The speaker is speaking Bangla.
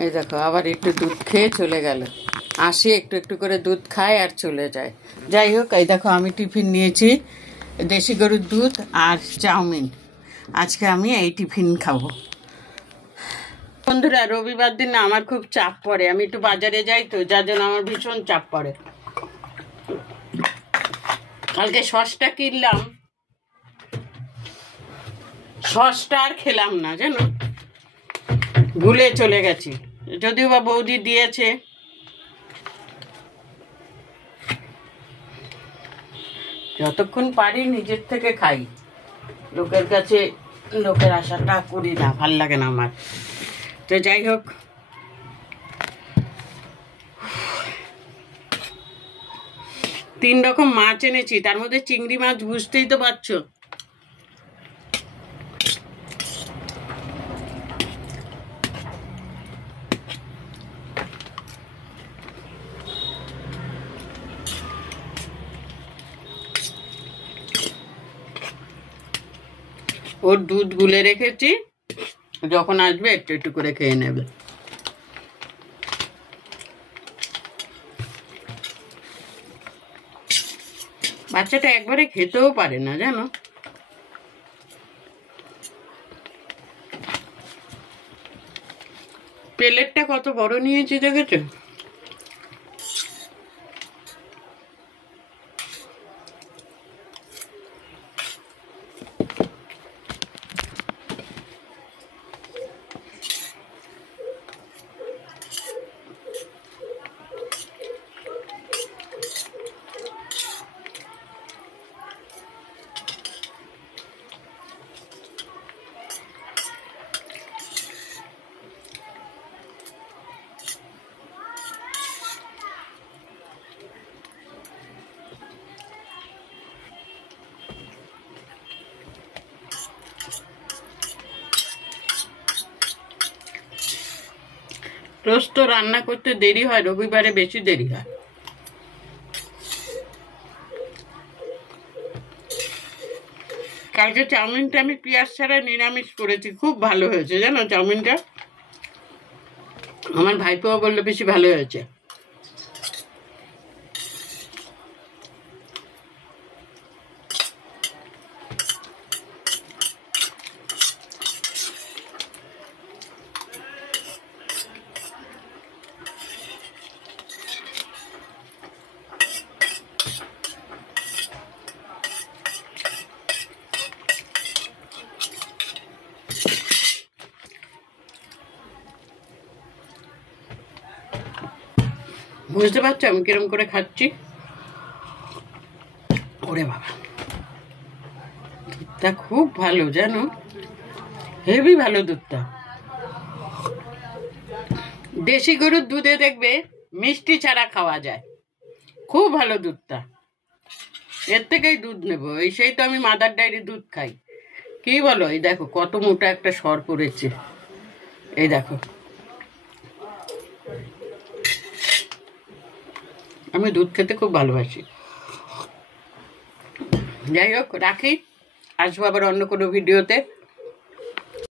এই দেখো আবার একটু দুধ খেয়ে চলে গেল। আসি একটু একটু করে দুধ খায় আর চলে যায়। যাই হোক, এই দেখো আমি টিফিন নিয়েছি, দেশি গরুর দুধ আর চাউমিন। আজকে আমি এই টিফিন খাবো। বন্ধুরা, রবিবার দিন না আমার খুব চাপ পড়ে, আমি একটু বাজারে যাই তো, যার জন্য আমার ভীষণ চাপ পড়ে। কালকে সসটা কিনলাম, সসটা আর খেলাম না জানো, ভুলে চলে গেছি। যদিও বা বৌদি দিয়েছে। যতক্ষণ পারি নিজের থেকে খাই, লোকের কাছে লোকের আশাটা করি না, ভাল লাগে না আমার। তো যাই হোক, 3 রকম মাছ এনেছি, তার মধ্যে চিংড়ি মাছ, বুঝতেই তো পারছো। ওর দুধ গুলে রেখেছি, যখন আসবে একটু একটু করে খেয়ে নেবে। বাচ্চাটা একবারে খেতেও পারে না জানো। প্লেটটা কত বড় নিয়েছি দেখেছো? রোজ তো রান্না করতে দেরি হয়, রবিবারে বেশি দেরি হয়। কালকে চাউমিনটা আমি পেঁয়াজ ছাড়া নিরামিষ করেছি, খুব ভালো হয়েছে জানো চাউমিনটা। আমার ভাইপো বললো বেশি ভালো হয়েছে। বুঝতে পারছো আমি কিরম করে খাচ্ছি? ওরে বাবা, দুধটা খুব ভালো জানো, হেভি ভালো দুধটা। দেশি গরুর দুধে দেখবে মিষ্টি ছাড়া খাওয়া যায়, খুব ভালো দুধটা। এর থেকেই দুধ নেবো, এই সেই তো আমি মাদার ডায়েরি দুধ খাই। কি বলো? এই দেখো কত মোটা একটা সর পড়েছে, এই দেখো। আমি দুধ খেতে খুব ভালোবাসি। যাই হোক, রাখি, আসবো আবার অন্য কোনো ভিডিওতে।